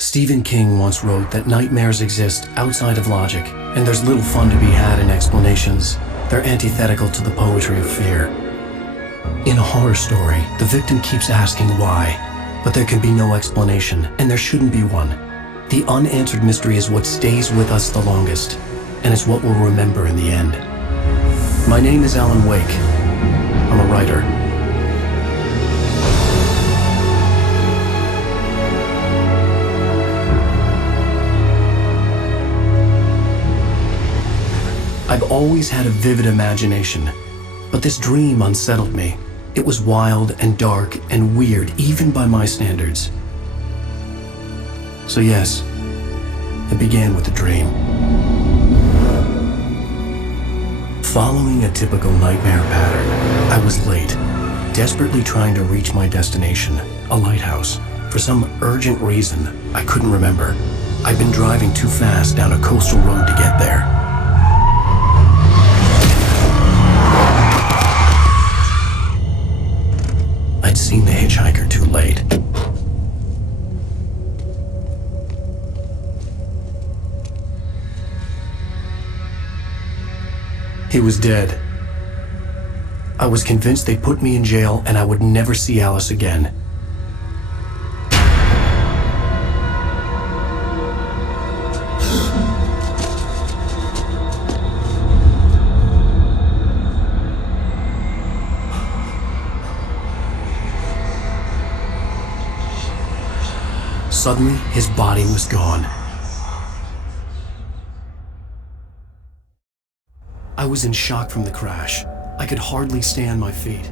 Stephen King once wrote that nightmares exist outside of logic, and there's little fun to be had in explanations. They're antithetical to the poetry of fear. In a horror story, the victim keeps asking why, but there can be no explanation, and there shouldn't be one. The unanswered mystery is what stays with us the longest, and it's what we'll remember in the end. My name is Alan Wake. I'm a writer. I've always had a vivid imagination, but this dream unsettled me. It was wild and dark and weird, even by my standards. So yes, it began with a dream. Following a typical nightmare pattern, I was late, desperately trying to reach my destination, a lighthouse. For some urgent reason, I couldn't remember. I'd been driving too fast down a coastal road to get there. I'd seen the hitchhiker too late. He was dead. I was convinced they'd put me in jail and I would never see Alice again. Suddenly, his body was gone. I was in shock from the crash. I could hardly stay on my feet.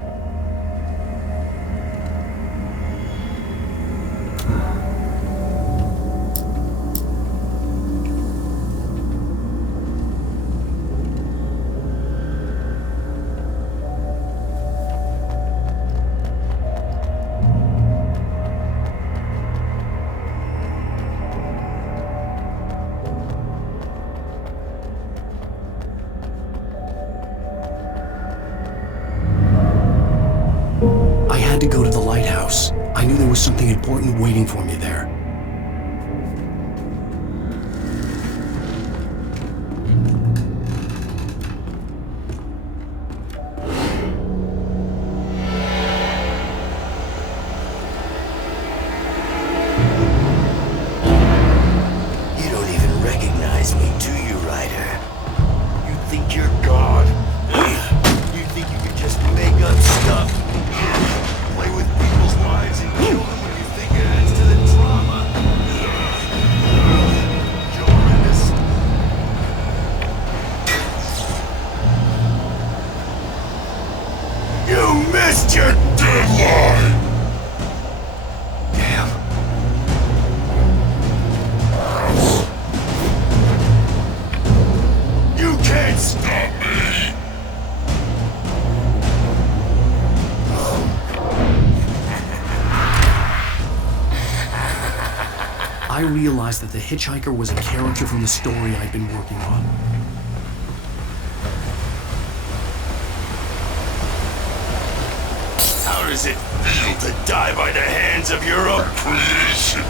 I had to go to the lighthouse. I knew there was something important waiting for me there. You don't even recognize me, do you, Ryder? You think you're God? You think you can just make up stuff? Play with people's lives and kill them when you think it adds to the drama. You're innocent. You missed your deadline! Damn. You can't stop me! I realized that the hitchhiker was a character from the story I'd been working on. How does it feel to die by the hands of your own creation?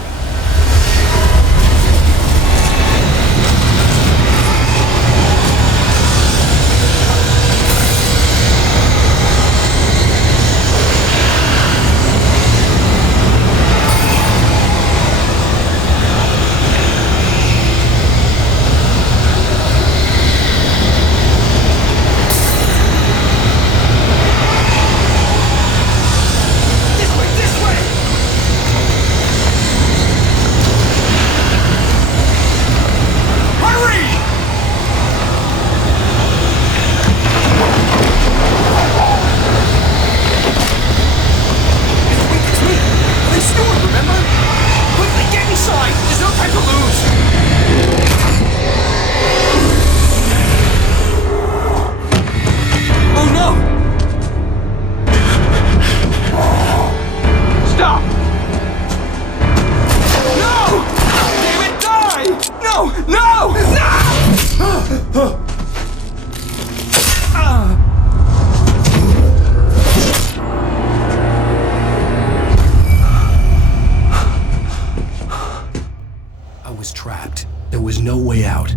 There was no way out.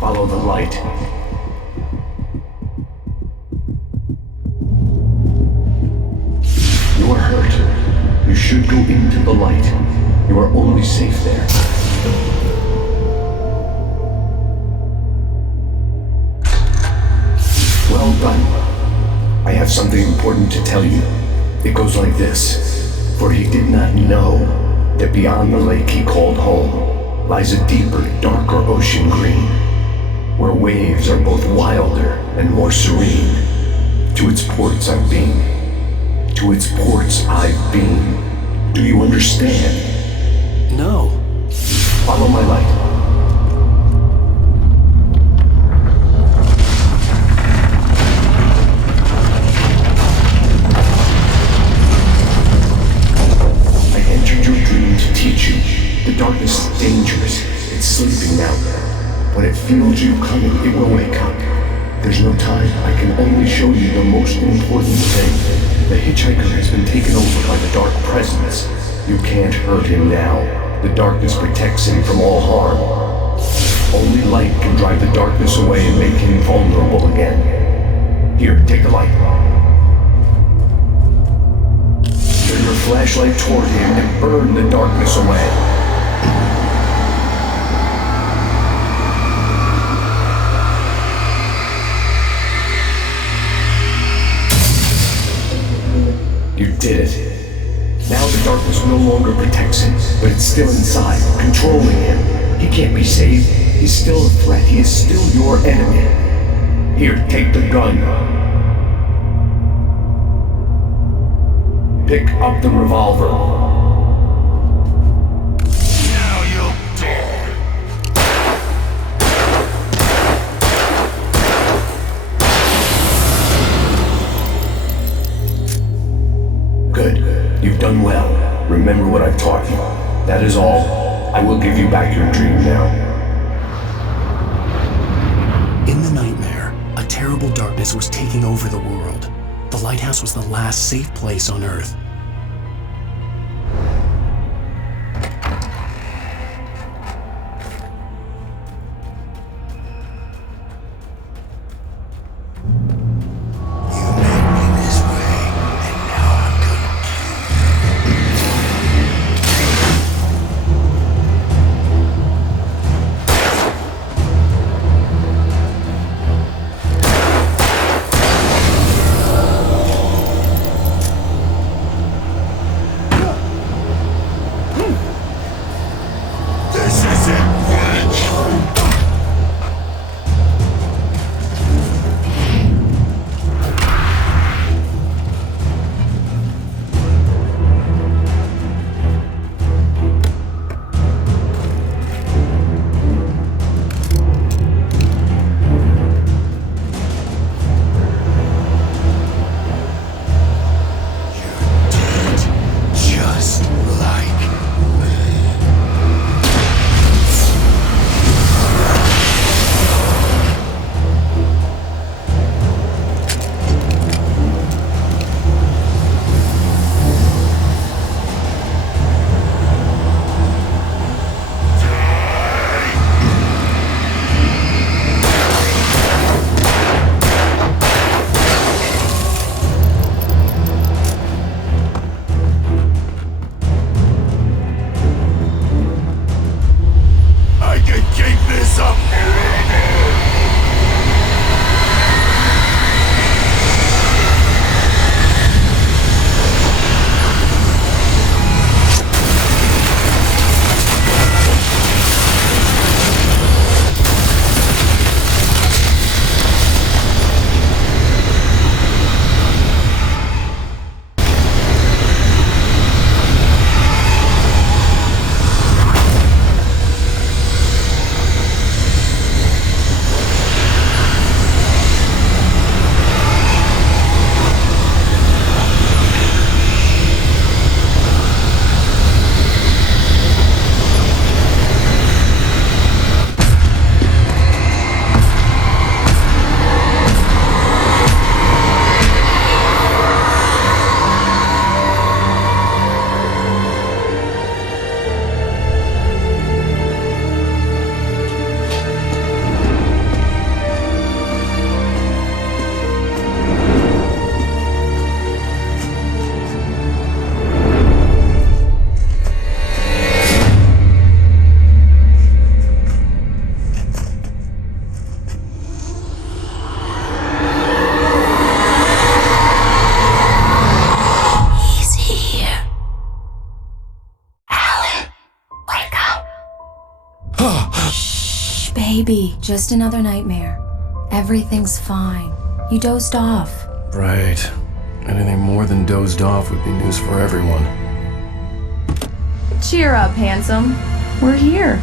Follow the light. You are hurt. You should go into the light. You are only safe there. Well done. I have something important to tell you. It goes like this. For he did not know that beyond the lake he called home lies a deeper, darker ocean green, where waves are both wilder and more serene. To its ports I've been. To its ports I've been. Do you understand? No. Follow my light. I entered your dream to teach you. The darkness is dangerous. It's sleeping now. When it feels you coming, it will wake up. There's no time. I can only show you the most important thing. The hitchhiker has been taken over by the dark presence. You can't hurt him now. The darkness protects him from all harm. Only light can drive the darkness away and make him vulnerable again. Here, take the light. Turn your flashlight toward him and burn the darkness away. You did it. Now the darkness no longer protects him, but it's still inside, controlling him. He can't be saved. He's still a threat. He is still your enemy. Here, take the gun. Pick up the revolver. Now you'll die. Good. You've done well. Remember what I've taught you. That is all. I will give you back your dream now. In the nightmare, a terrible darkness was taking over the world. The lighthouse was the last safe place on Earth. Baby, just another nightmare. Everything's fine. You dozed off. Right. Anything more than dozed off would be news for everyone. Cheer up, handsome. We're here.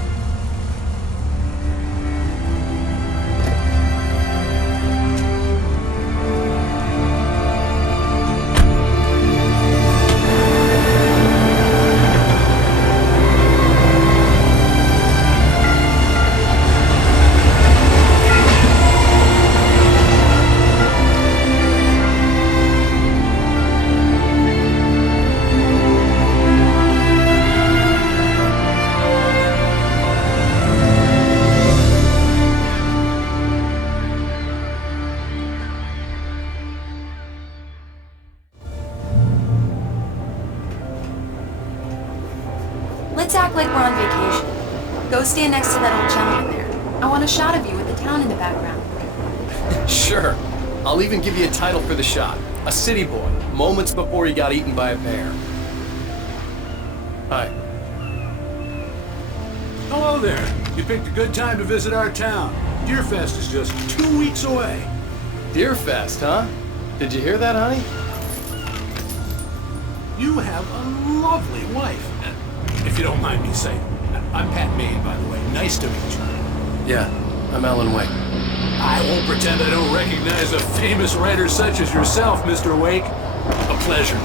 Let's act like we're on vacation. Go stand next to that old gentleman there. I want a shot of you with the town in the background. Sure. I'll even give you a title for the shot. A city boy, moments before he got eaten by a bear. Hi. Hello there. You picked a good time to visit our town. Deerfest is just 2 weeks away. Deerfest, huh? Did you hear that, honey? You have a lovely wife. If you don't mind me saying. I'm Pat Maine, by the way. Nice to meet you. Yeah, I'm Alan Wake. I won't pretend I don't recognize a famous writer such as yourself, Mr. Wake. A pleasure.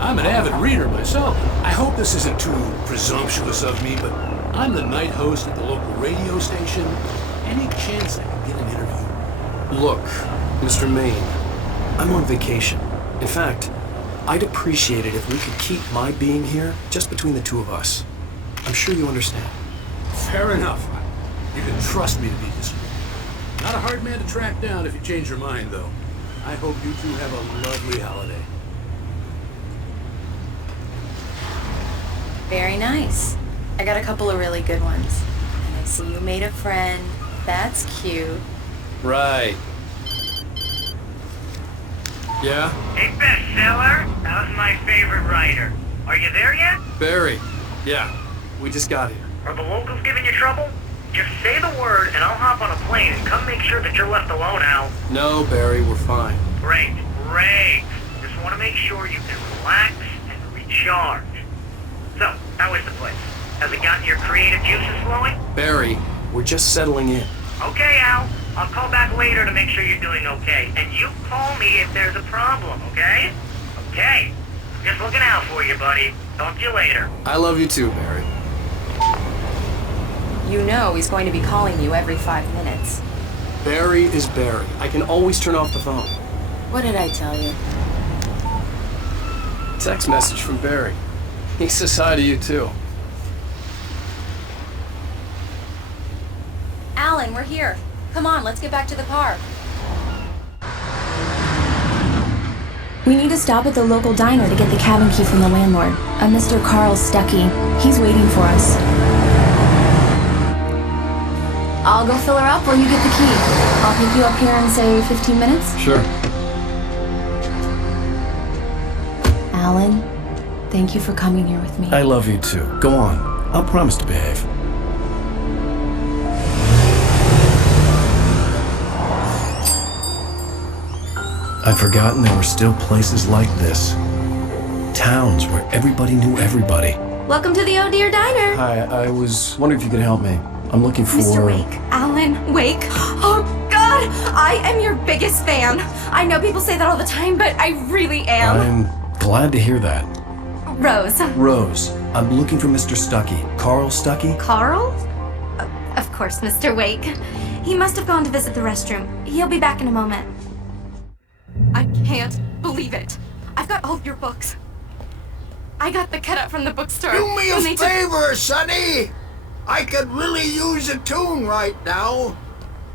I'm an avid reader myself. I hope this isn't too presumptuous of me, but I'm the night host at the local radio station. Any chance I can get an interview? Look, Mr. Maine, I'm on vacation. In fact, I'd appreciate it if we could keep my being here just between the two of us. I'm sure you understand. Fair enough. You can trust me to be discreet. Not a hard man to track down if you change your mind, though. I hope you two have a lovely holiday. Very nice. I got a couple of really good ones. And I see you made a friend. That's cute. Right. Yeah? Hey, bestseller, how's my favorite writer? Are you there yet? Barry. Yeah, we just got here. Are the locals giving you trouble? Just say the word and I'll hop on a plane and come make sure that you're left alone, Al. No, Barry, we're fine. Great. Just want to make sure you can relax and recharge. So, how is the place? Has it gotten your creative juices flowing? Barry, we're just settling in. Okay, Al. I'll call back later to make sure you're doing okay. And you call me if there's a problem, okay? Okay. Just looking out for you, buddy. Talk to you later. I love you too, Barry. You know he's going to be calling you every 5 minutes. Barry is Barry. I can always turn off the phone. What did I tell you? Text message from Barry. He says hi to you too. Alan, we're here. Come on, let's get back to the car. We need to stop at the local diner to get the cabin key from the landlord, a Mr. Carl Stuckey. He's waiting for us. I'll go fill her up while you get the key. I'll pick you up here in, say, 15 minutes? Sure. Alan, thank you for coming here with me. I love you too. Go on. I'll promise to behave. I'd forgotten there were still places like this. Towns where everybody knew everybody. Welcome to the Oh Dear Diner. Hi, I was wondering if you could help me. I'm looking for... Mr. Wake. Alan Wake. Oh, God. I am your biggest fan. I know people say that all the time, but I really am. I'm glad to hear that. Rose. Rose, I'm looking for Mr. Stuckey. Carl Stuckey? Carl? Of course, Mr. Wake. He must have gone to visit the restroom. He'll be back in a moment. I can't believe it. I've got all of your books. I got the cutout from the bookstore. Do me a favor, Sonny. I could really use a tune right now.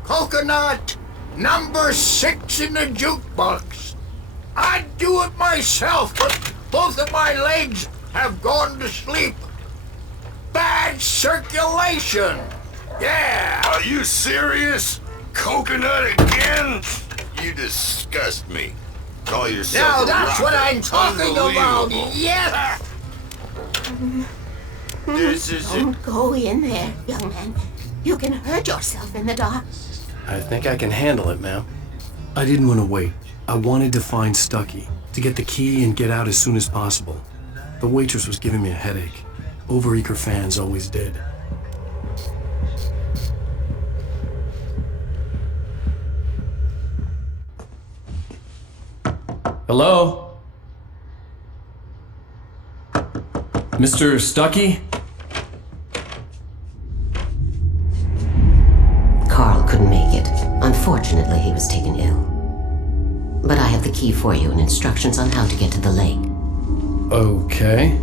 Coconut, number 6 in the jukebox. I'd do it myself, but both of my legs have gone to sleep. Bad circulation. Yeah. Are you serious? Coconut again? You disgust me. Call yourself Now a that's rocker. what I'm talking about. Unbelievable. Yes. This is it. Don't go in there, young man. You can hurt yourself in the dark. I think I can handle it, ma'am. I didn't want to wait. I wanted to find Stucky, to get the key and get out as soon as possible. The waitress was giving me a headache. Overeager fans always did. Hello? Mr. Stucky? Carl couldn't make it. Unfortunately, he was taken ill. But I have the key for you and instructions on how to get to the lake. Okay.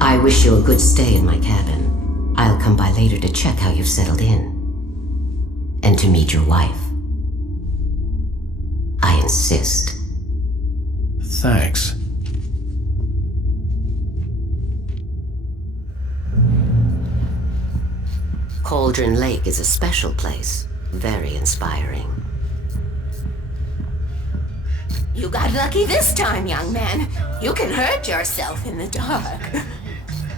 I wish you a good stay in my cabin. I'll come by later to check how you've settled in. And to meet your wife. I insist. Thanks. Cauldron Lake is a special place. Very inspiring. You got lucky this time, young man. You can hurt yourself in the dark.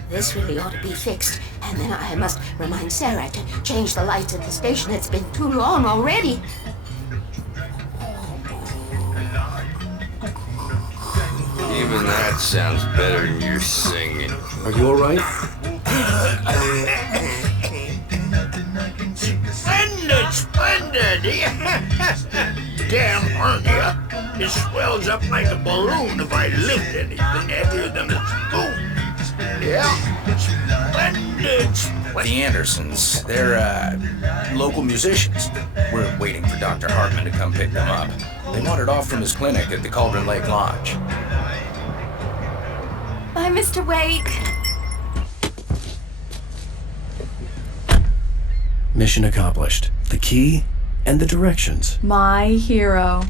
This really ought to be fixed, and then I must remind Sarah to change the lights at the station. It's been too long already. Even that sounds better than your singing. Are you alright? Splendid! Damn hernia. It swells up like a balloon if I lift anything heavier than a spoon. Yeah, splendid. The Andersons, they're, local musicians. We're waiting for Dr. Hartman to come pick them up. They wandered off from his clinic at the Cauldron Lake Lodge. Bye, Mr. Wake. Mission accomplished. The key and the directions. My hero.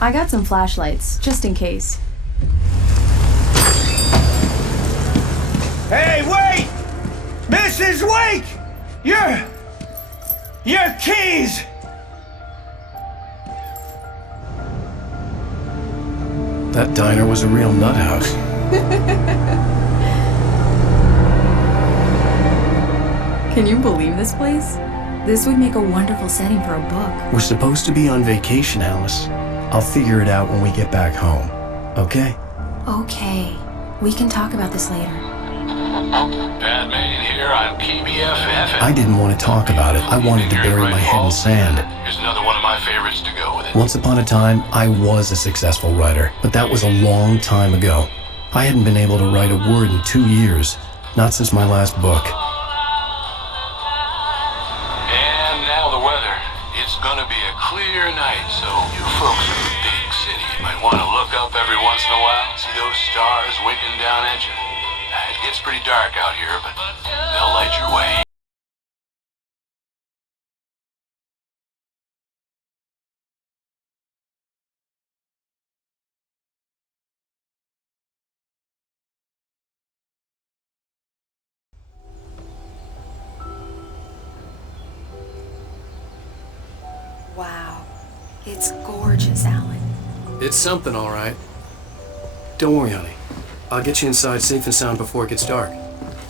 I got some flashlights, just in case. Hey, wait! Mrs. Wake! Your keys! That diner was a real nut house. Can you believe this place? This would make a wonderful setting for a book. We're supposed to be on vacation, Alice. I'll figure it out when we get back home. Okay? Okay. We can talk about this later. Batman here on PBFF. I didn't want to talk about it. I wanted to bury my head in sand. Here's another one of my favorites to go with it. Once upon a time, I was a successful writer, but that was a long time ago. I hadn't been able to write a word in 2 years. Not since my last book. And now the weather. It's gonna be a clear night, so you folks in the big city might want to look up every once in a while, see those stars winking down at you. It gets pretty dark out here, but they'll light your way. Wow. It's gorgeous, Alan. It's something, all right. Don't worry, honey. I'll get you inside safe and sound before it gets dark.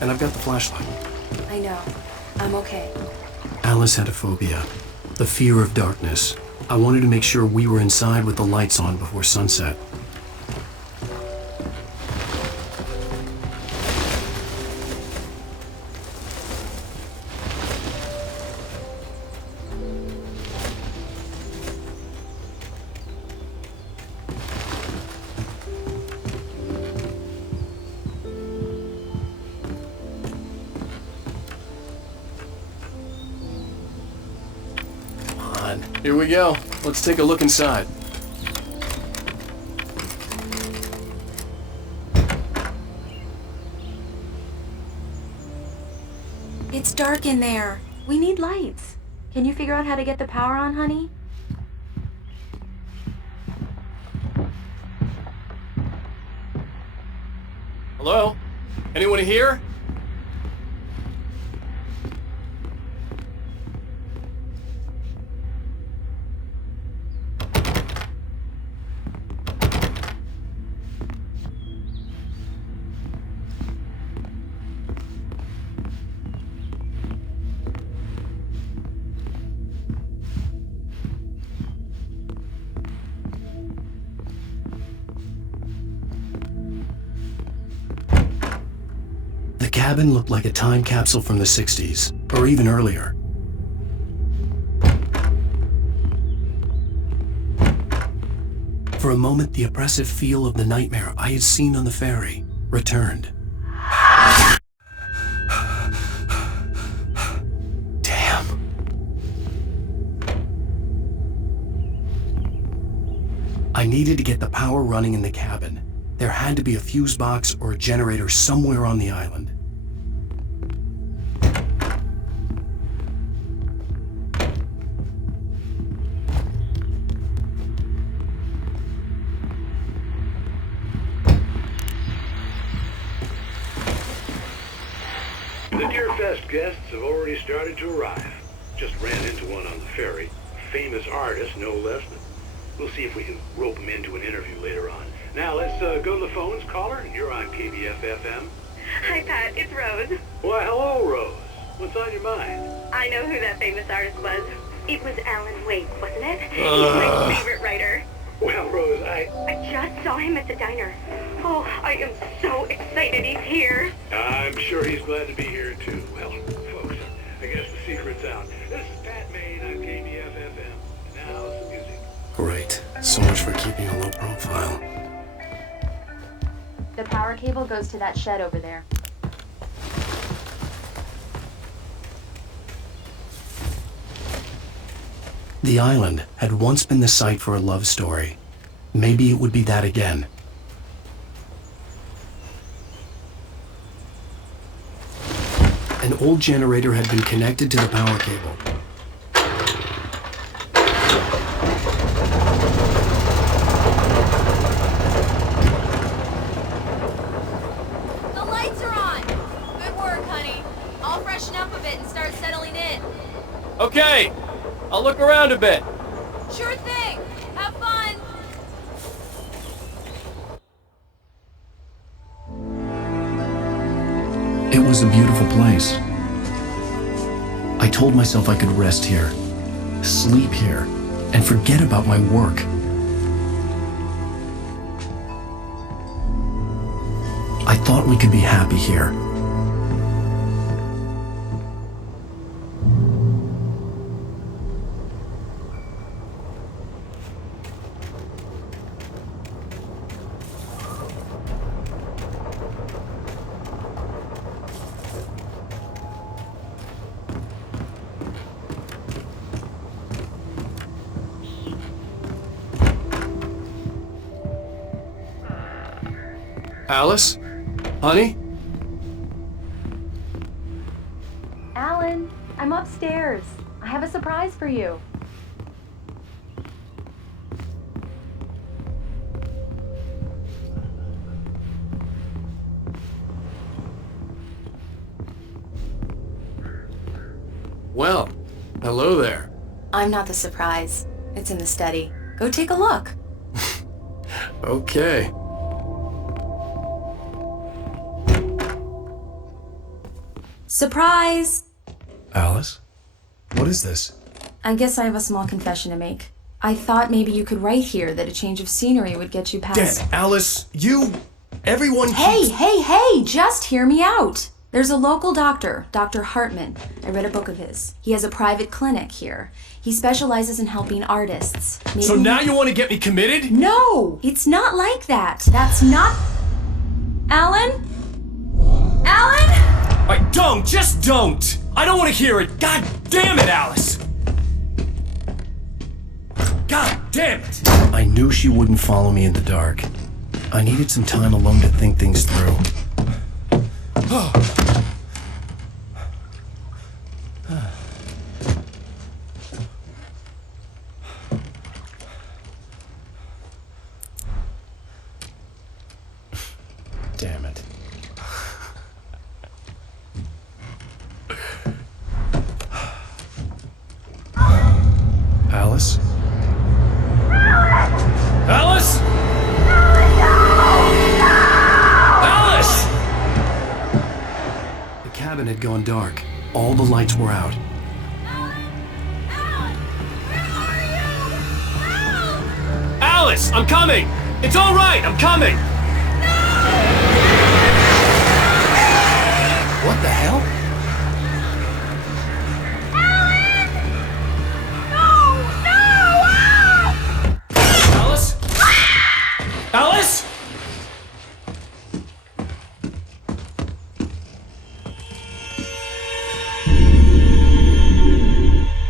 And I've got the flashlight. I know. I'm okay. Alice had a phobia. The fear of darkness. I wanted to make sure we were inside with the lights on before sunset. Here we go. Let's take a look inside. It's dark in there. We need lights. Can you figure out how to get the power on, honey? Hello? Anyone here? cabin looked like a time capsule from the 60s, or even earlier. For a moment, the oppressive feel of the nightmare I had seen on the ferry returned. Damn. I needed to get the power running in the cabin. There had to be a fuse box or a generator somewhere on the island. The Deer Fest guests have already started to arrive. Just ran into one on the ferry. A famous artist, no less. We'll see if we can rope him into an interview later on. Now let's go to the phones. Caller, you're on KBF-FM. Hi, Pat. It's Rose. Why, hello, Rose. What's on your mind? I know who that famous artist was. It was Alan Wake, wasn't it? He's my favorite writer. Well, Rose, I just saw him at the diner. Oh, I am so excited he's here. I'm sure he's glad to be here, too. Well, folks, I guess the secret's out. This is Pat Maine on KBF-FM. Now, some music. Great. So much for keeping a low profile. The power cable goes to that shed over there. The island had once been the site for a love story. Maybe it would be that again. An old generator had been connected to the power cable. The lights are on! Good work, honey. I'll freshen up a bit and start settling in. Okay, I'll look around a bit. Sure thing. Have fun. It was a beautiful place. I told myself I could rest here, sleep here, and forget about my work. I thought we could be happy here. Alice? Honey? Alan, I'm upstairs. I have a surprise for you. Well, hello there. I'm not the surprise. It's in the study. Go take a look. Okay. Surprise! Alice? What is this? I guess I have a small confession to make. I thought maybe you could write here that a change of scenery would get you past... Damn, Alice, everyone Hey, just hear me out! There's a local doctor, Dr. Hartman. I read a book of his. He has a private clinic here. He specializes in helping artists. So now you want to get me committed? No! It's not like that. That's not... Alan? Alan? Just don't! I don't want to hear it! God damn it, Alice! God damn it! I knew she wouldn't follow me in the dark. I needed some time alone to think things through. Damn it. Alice? Alice? Alice! The cabin had gone dark. All the lights were out. Alice, I'm coming! It's all right, I'm coming!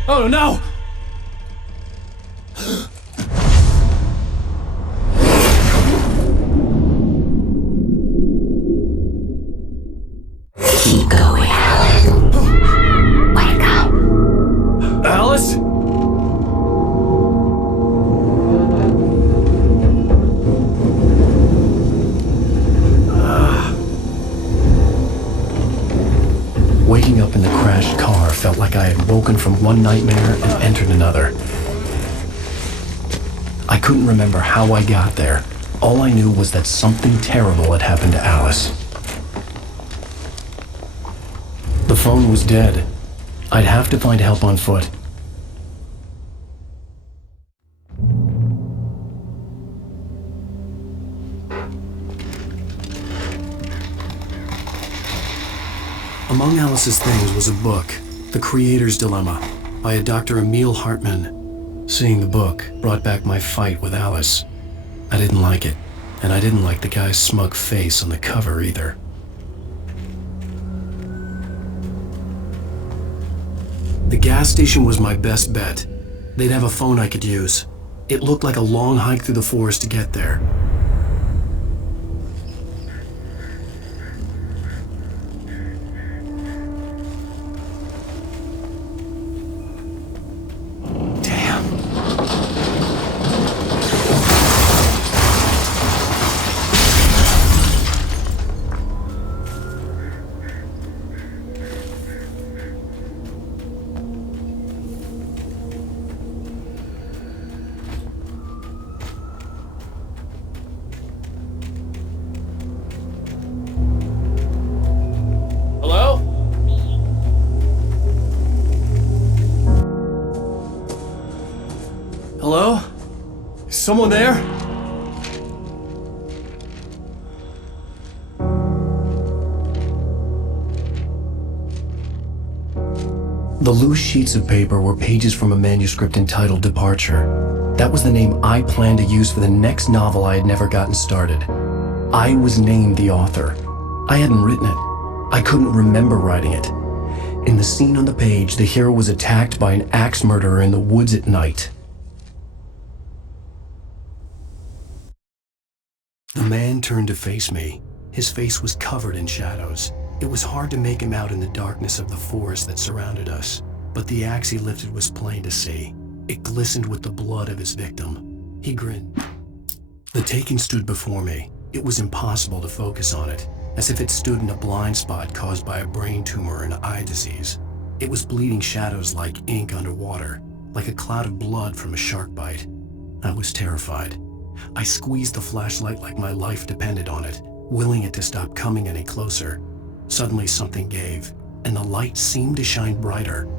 Oh no! Keep going. Wake up. Alice? Waking up in the crashed car felt like I had woken from one nightmare and entered another. I couldn't remember how I got there. All I knew was that something terrible had happened to Alice. The phone was dead. I'd have to find help on foot. Among Alice's things was a book, The Creator's Dilemma, by a Dr. Emil Hartmann. Seeing the book brought back my fight with Alice. I didn't like it, and I didn't like the guy's smug face on the cover either. The gas station was my best bet. They'd have a phone I could use. It looked like a long hike through the forest to get there. Hello? Is someone there? The loose sheets of paper were pages from a manuscript entitled Departure. That was the name I planned to use for the next novel I had never gotten started. I was named the author. I hadn't written it. I couldn't remember writing it. In the scene on the page, the hero was attacked by an axe murderer in the woods at night. The man turned to face me. His face was covered in shadows. It was hard to make him out in the darkness of the forest that surrounded us, but the axe he lifted was plain to see. It glistened with the blood of his victim. He grinned. The Taken stood before me. It was impossible to focus on it, as if it stood in a blind spot caused by a brain tumor and eye disease. It was bleeding shadows like ink underwater, like a cloud of blood from a shark bite. I was terrified. I squeezed the flashlight like my life depended on it, willing it to stop coming any closer. Suddenly something gave, and the light seemed to shine brighter.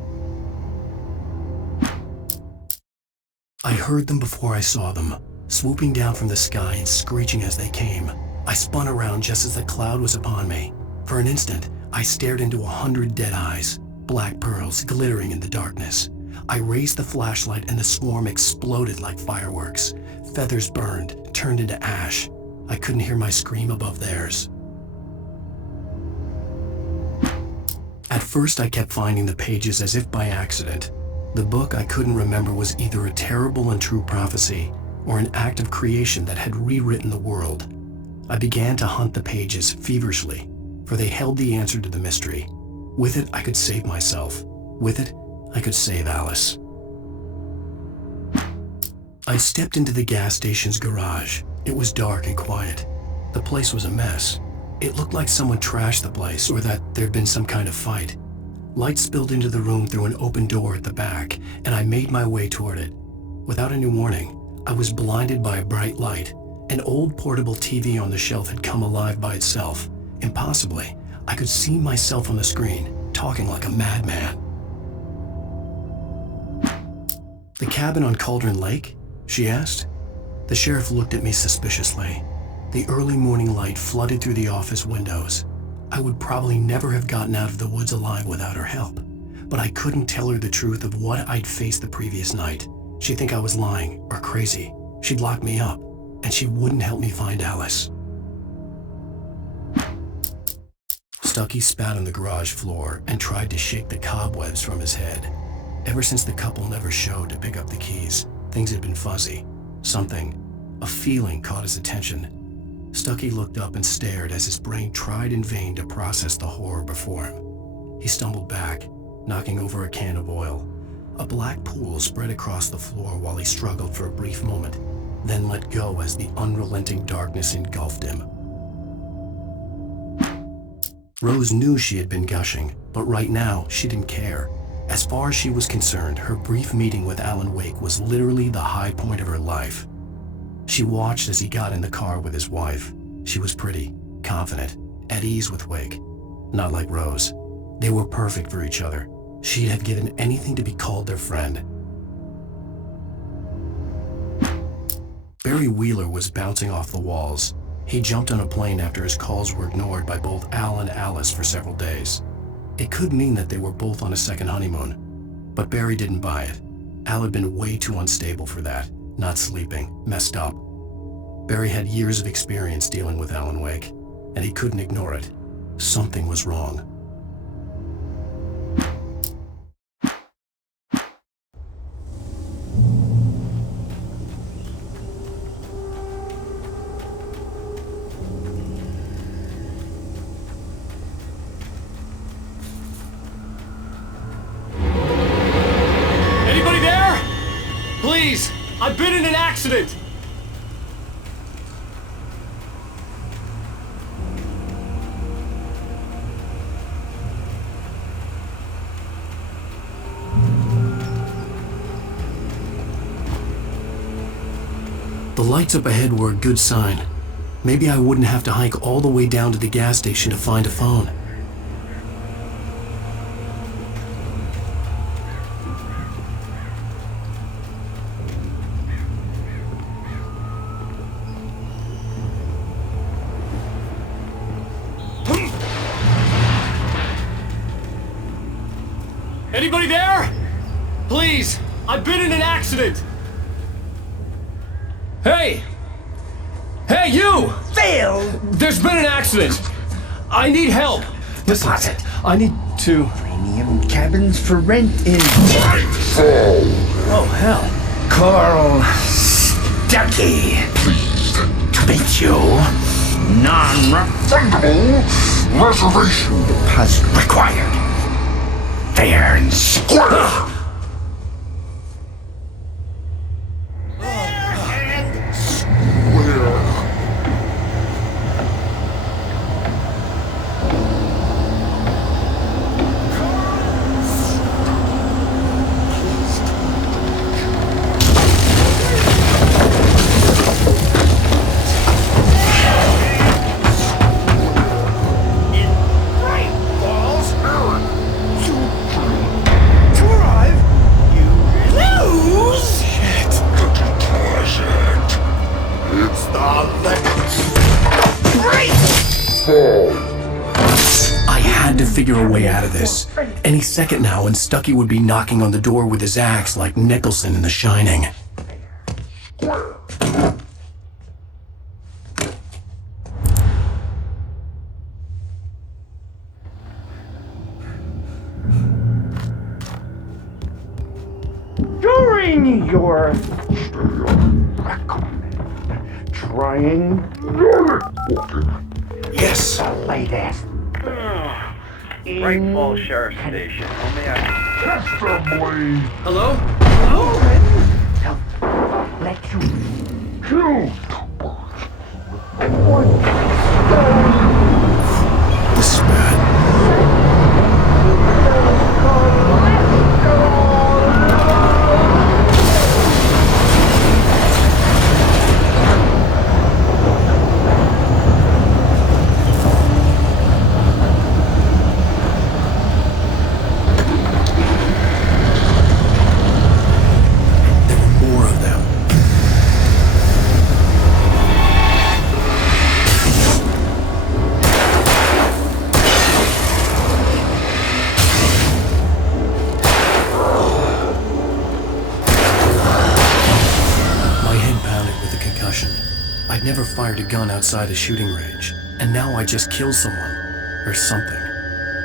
I heard them before I saw them, swooping down from the sky and screeching as they came. I spun around just as the cloud was upon me. For an instant, I stared into 100 dead eyes, black pearls glittering in the darkness. I raised the flashlight and the swarm exploded like fireworks. Feathers burned, turned into ash. I couldn't hear my scream above theirs. At first, I kept finding the pages as if by accident. The book I couldn't remember was either a terrible and true prophecy or an act of creation that had rewritten the world. I began to hunt the pages feverishly, for they held the answer to the mystery. With it, I could save myself. With it, I could save Alice. I stepped into the gas station's garage. It was dark and quiet. The place was a mess. It looked like someone trashed the place or that there'd been some kind of fight. Light spilled into the room through an open door at the back, and I made my way toward it. Without any warning, I was blinded by a bright light. An old portable TV on the shelf had come alive by itself. Impossibly, I could see myself on the screen, talking like a madman. "The cabin on Cauldron Lake?" she asked. The sheriff looked at me suspiciously. The early morning light flooded through the office windows. I would probably never have gotten out of the woods alive without her help, but I couldn't tell her the truth of what I'd faced the previous night. She'd think I was lying or crazy. She'd lock me up, and she wouldn't help me find Alice. Stucky spat on the garage floor and tried to shake the cobwebs from his head. Ever since the couple never showed to pick up the keys, things had been fuzzy. A feeling caught his attention. Stucky looked up and stared as his brain tried in vain to process the horror before him. He stumbled back, knocking over a can of oil. A black pool spread across the floor while he struggled for a brief moment, then let go as the unrelenting darkness engulfed him. Rose knew she had been gushing, but right now she didn't care. As far as she was concerned, her brief meeting with Alan Wake was literally the high point of her life. She watched as he got in the car with his wife. She was pretty, confident, at ease with Wake. Not like Rose. They were perfect for each other. She'd have given anything to be called their friend. Barry Wheeler was bouncing off the walls. He jumped on a plane after his calls were ignored by both Al and Alice for several days. It could mean that they were both on a second honeymoon, but Barry didn't buy it. Al had been way too unstable for that, not sleeping, messed up. Barry had years of experience dealing with Alan Wake, and he couldn't ignore it. Something was wrong. Please! I've been in an accident! The lights up ahead were a good sign. Maybe I wouldn't have to hike all the way down to the gas station to find a phone. Anybody there? Please! I've been in an accident! Hey! Hey, you! Phil! There's been an accident! I need help! Listen, I need to... Premium cabins for rent in... Oh, hell. Carl Stucky. To meet you. Non-refundable reservation deposit required. Fair and square. I had to figure a way out of this. Any second now and Stucky would be knocking on the door with his axe like Nicholson in The Shining. During your trying yes, late ass. Bright Falls Sheriff Station. How may I? Hello? Let you kill. this is bad. I'd never fired a gun outside a shooting range, and now I just killed someone. Or something.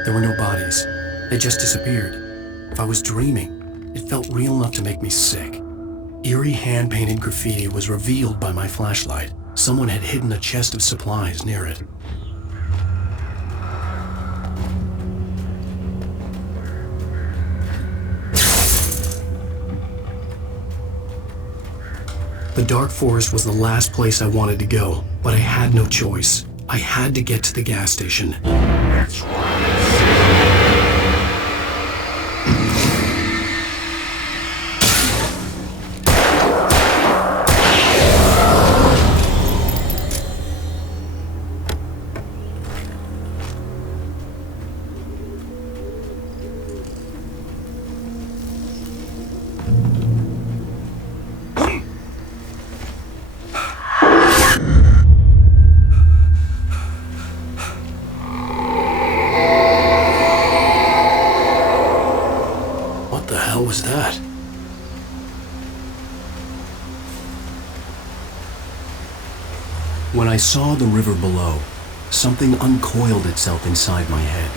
There were no bodies. They just disappeared. If I was dreaming, It felt real enough to make me sick. Eerie hand-painted graffiti was revealed by my flashlight. Someone had hidden a chest of supplies near it. The dark forest was the last place I wanted to go, but I had no choice. I had to get to the gas station. That's was that? When I saw the river below, something uncoiled itself inside my head.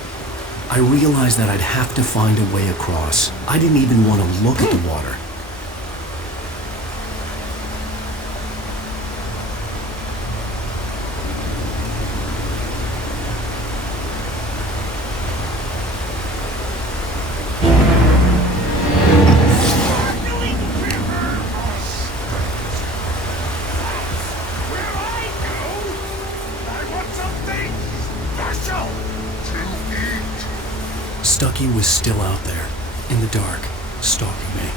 I realized that I'd have to find a way across. I didn't even want to look at the water. Stucky was still out there, in the dark, stalking me.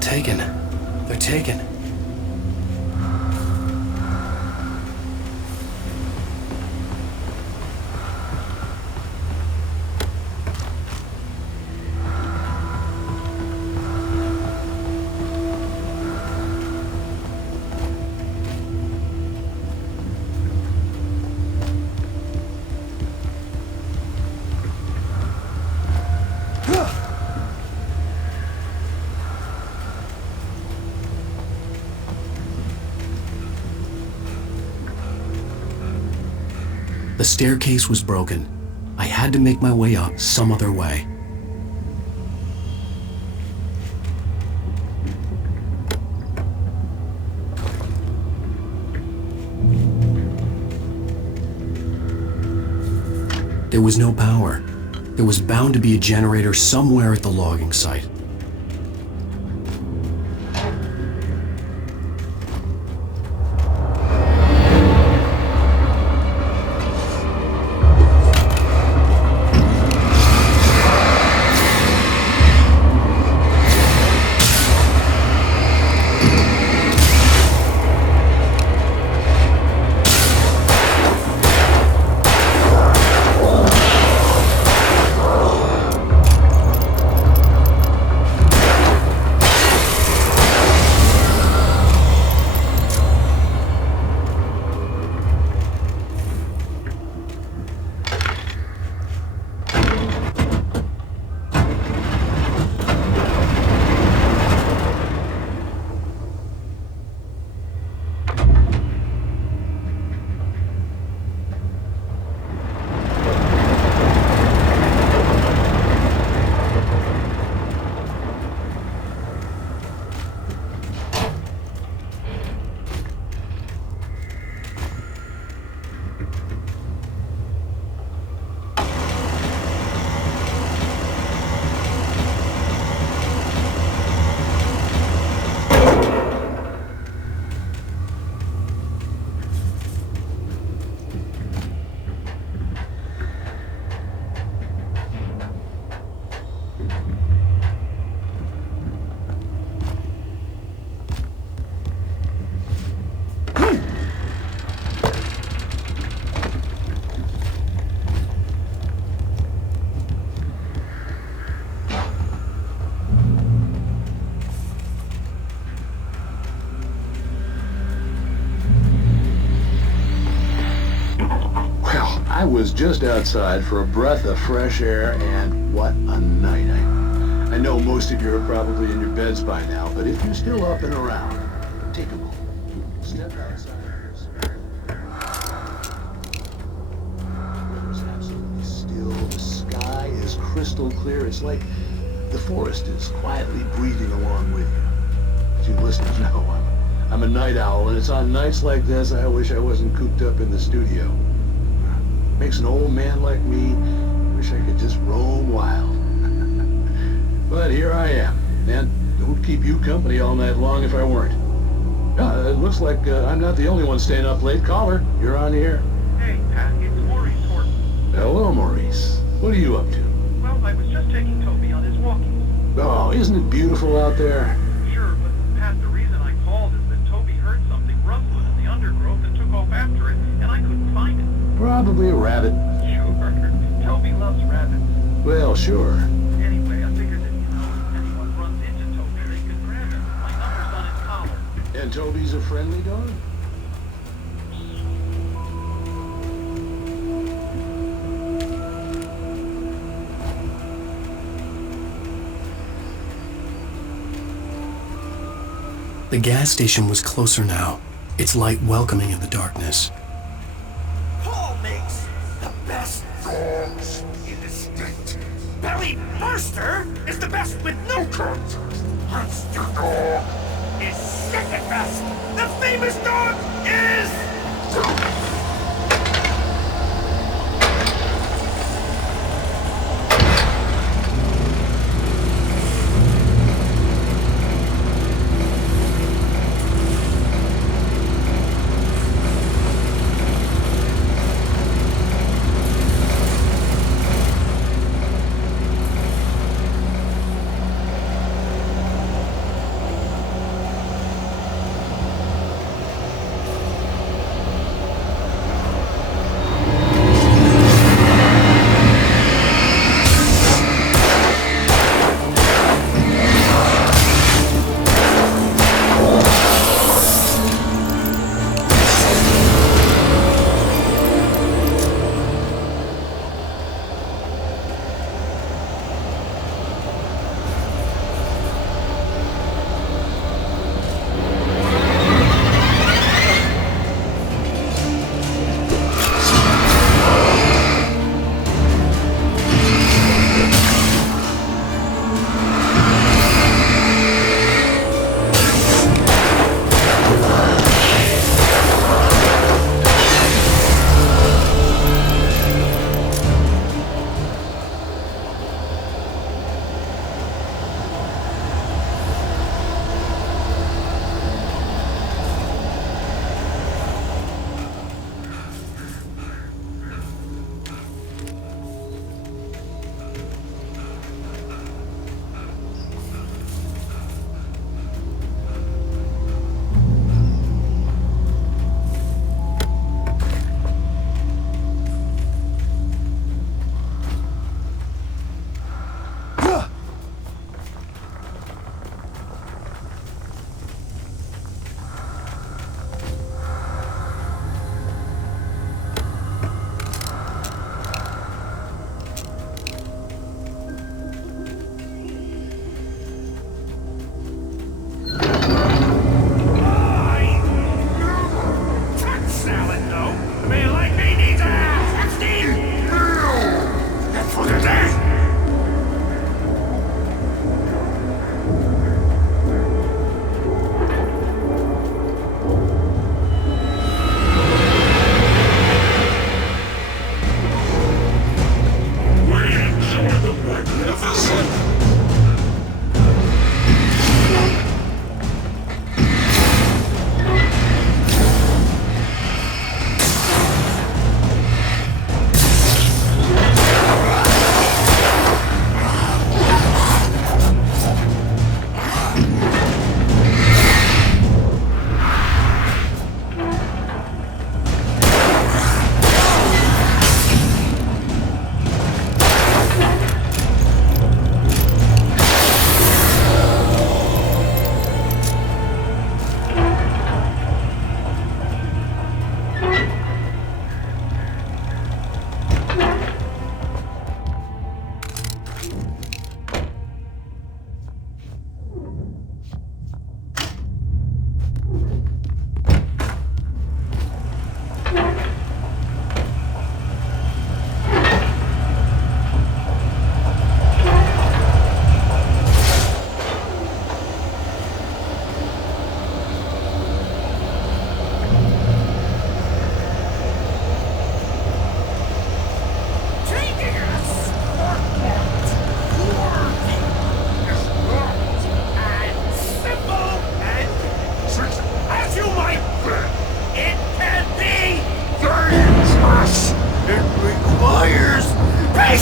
Taken. They're taken. The staircase was broken. I had to make my way up some other way. There was no power. There was bound to be a generator somewhere at the logging site. was just outside for a breath of fresh air, and what a night. I know most of you are probably in your beds by now, but if you're still up and around, take a moment. Step outside. The weather's absolutely still. The sky is crystal clear. It's like the forest is quietly breathing along with you. As you listeners know, I'm a night owl, and it's on nights like this I wish I wasn't cooped up in the studio. Makes an old man like me wish I could just roam wild. But here I am, and it would keep you company all night long if I weren't. It looks like I'm not the only one staying up late. Caller, you're on the air. Hey, Pat, it's Maurice Horton. Hello, Maurice. What are you up to? Well, I was just taking Toby on his walking. Oh, isn't it beautiful out there? Sure, but Pat, the reason I called is that Toby heard something rustling in the undergrowth and took off after it, and I couldn't find it. Probably a rabbit. Sure. Toby loves rabbits. Well, sure. Anyway, I figured that, if anyone runs into Toby, they could grab him. My number's on his collar. And Toby's a friendly dog? The gas station was closer now, its light welcoming in the darkness. Paul makes the best dogs in the state. Belly Burster is the best with no coat. Monster Dog is second best. The famous dog is...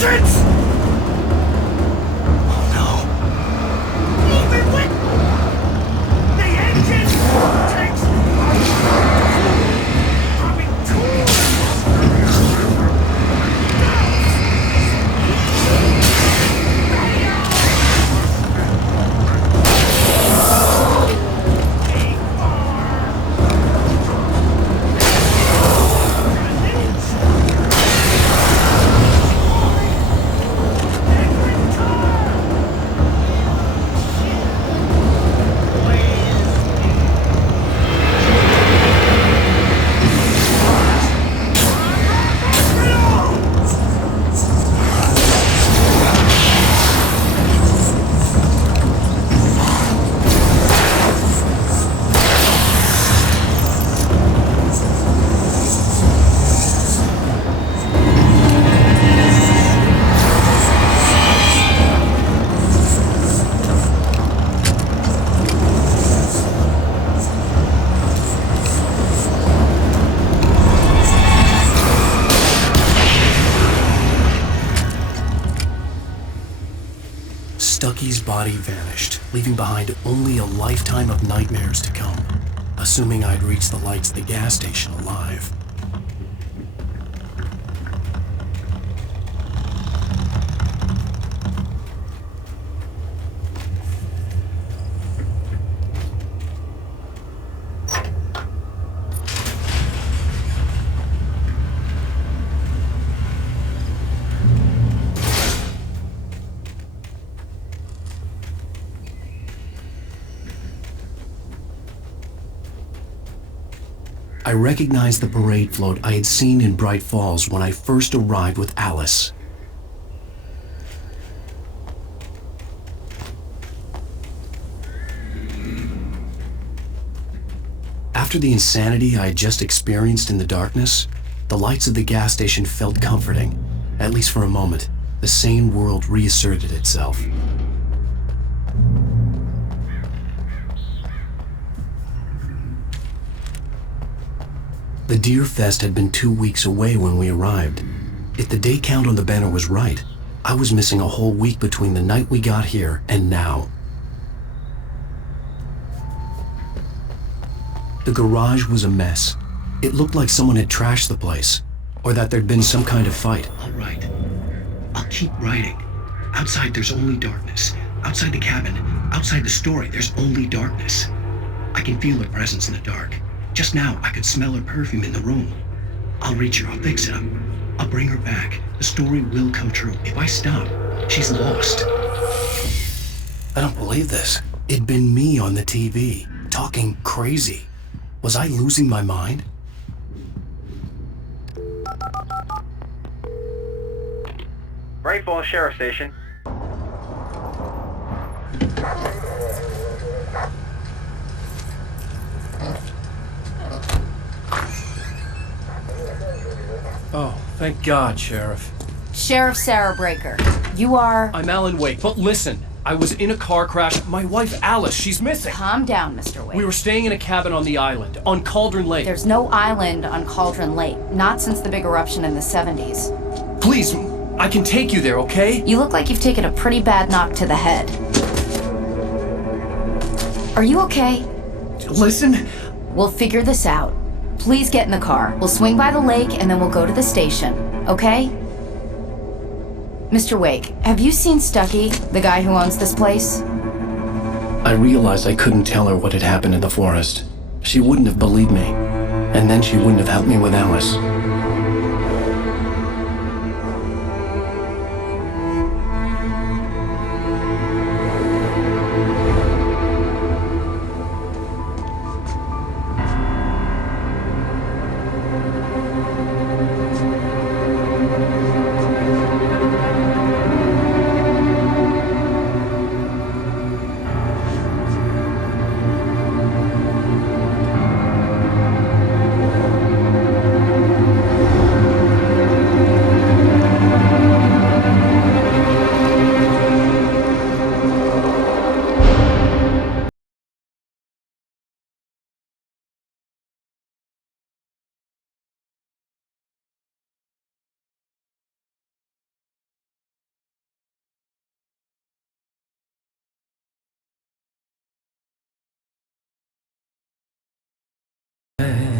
engines! Oh no. Move it with the engines! Tanks! Dropping tools! Stucky's body vanished, leaving behind only a lifetime of nightmares to come, assuming I'd reached the lights of the gas station alive. I recognized the parade float I had seen in Bright Falls when I first arrived with Alice. After the insanity I had just experienced in the darkness, the lights of the gas station felt comforting, at least for a moment. The sane world reasserted itself. The Deer Fest had been 2 weeks away when we arrived. If the day count on the banner was right, I was missing a whole week between the night we got here and now. The garage was a mess. It looked like someone had trashed the place, or that there'd been some kind of fight. All right. I'll keep writing. Outside, there's only darkness. Outside the cabin, outside the story, there's only darkness. I can feel her presence in the dark. Just now, I could smell her perfume in the room. I'll reach her, I'll fix it up. I'll bring her back. The story will come true. If I stop, she's lost. I don't believe this. It'd been me on the TV, talking crazy. Was I losing my mind? Bright Falls Sheriff Station. Oh, thank God, Sheriff. Sheriff Sarah Breaker, you are... I'm Alan Wake, but listen, I was in a car crash. My wife, Alice, she's missing. Calm down, Mr. Wake. We were staying in a cabin on the island, on Cauldron Lake. There's no island on Cauldron Lake, not since the big eruption in the 70s. Please, I can take you there, okay? You look like you've taken a pretty bad knock to the head. Are you okay? Listen. We'll figure this out. Please get in the car. We'll swing by the lake and then we'll go to the station, okay? Mr. Wake, have you seen Stucky, the guy who owns this place? I realized I couldn't tell her what had happened in the forest. She wouldn't have believed me, and then she wouldn't have helped me with Alice. Bye.